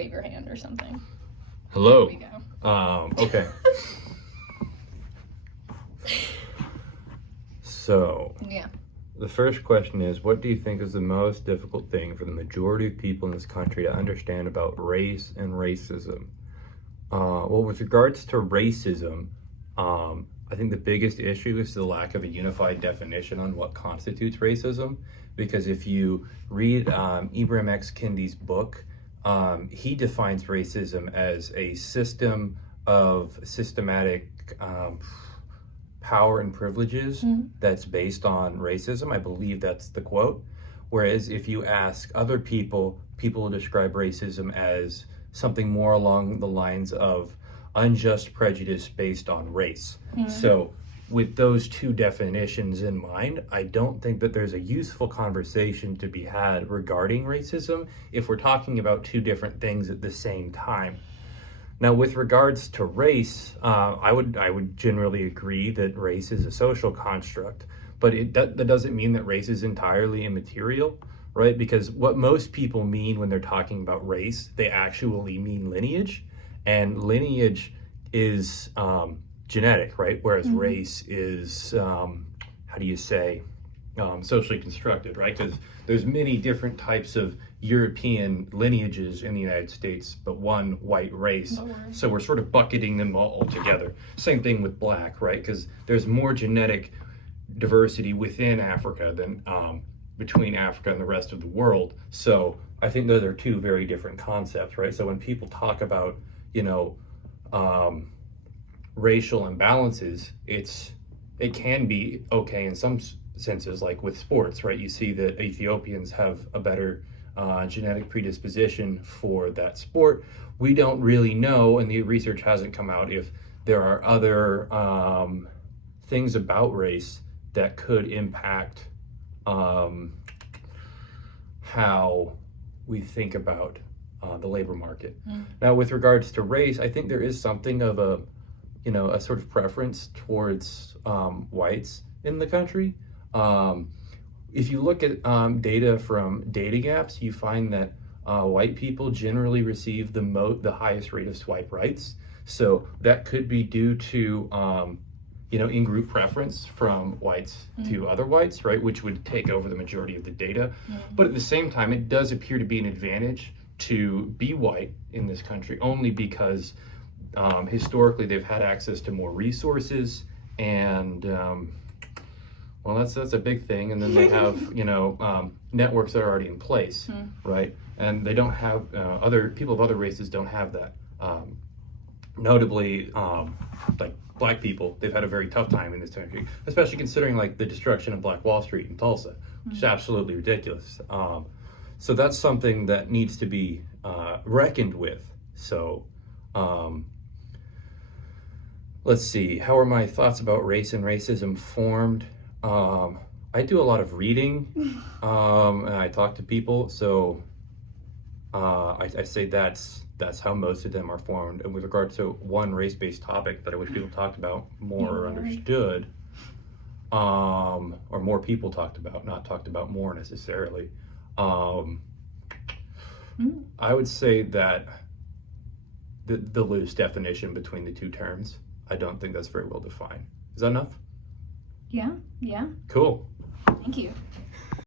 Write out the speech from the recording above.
wave your hand or something. Hello. There we go. Okay. So, Yeah. the first question is, what do you think is the most difficult thing for the majority of people in this country to understand about race and racism? Well, with regards to racism, I think the biggest issue is the lack of a unified definition on what constitutes racism. Because if you read Ibram X. Kendi's book, he defines racism as a system of systematic power and privileges that's based on racism. I believe that's the quote. Whereas if you ask other people, people will describe racism as something more along the lines of unjust prejudice based on race. So with those two definitions in mind, I don't think that there's a useful conversation to be had regarding racism if we're talking about two different things at the same time. Now, with regards to race, I would generally agree that race is a social construct, but that doesn't mean that race is entirely immaterial, right? Because what most people mean when they're talking about race, they actually mean lineage, and lineage is genetic, right? Whereas race is, how do you say, socially constructed, right? Because there's many different types of European lineages in the United States, but one white race. So we're sort of bucketing them all together. Same thing with black, right? Because there's more genetic diversity within Africa than between Africa and the rest of the world. So I think those are two very different concepts, right? So when people talk about, racial imbalances, it can be okay in some senses, like with sports, right? You see that Ethiopians have a better genetic predisposition for that sport. We don't really know, and the research hasn't come out, if there are other things about race that could impact how we think about the labor market. Now, with regards to race, I think there is something of a sort of preference towards whites in the country. If you look at data from data gaps, you find that white people generally receive the highest rate of swipe rights. So that could be due to in-group preference from whites to other whites, right, which would take over the majority of the data. But at the same time, it does appear to be an advantage to be white in this country, only because historically they've had access to more resources, and well, that's a big thing. And then they have networks that are already in place, right? And they don't have other people of other races don't have that. Notably, like black people, they've had a very tough time in this country, especially considering like the destruction of Black Wall Street in Tulsa, which is absolutely ridiculous. So that's something that needs to be reckoned with. So let's see, how are my thoughts about race and racism formed? I do a lot of reading, and I talk to people, so I say that's how most of them are formed. And with regard to one race-based topic that I wish people talked about more or understood, or more people talked about, not talked about more necessarily, I would say that the loose definition between the two terms, I don't think that's very well defined. Is that enough? Yeah. Cool. Thank you.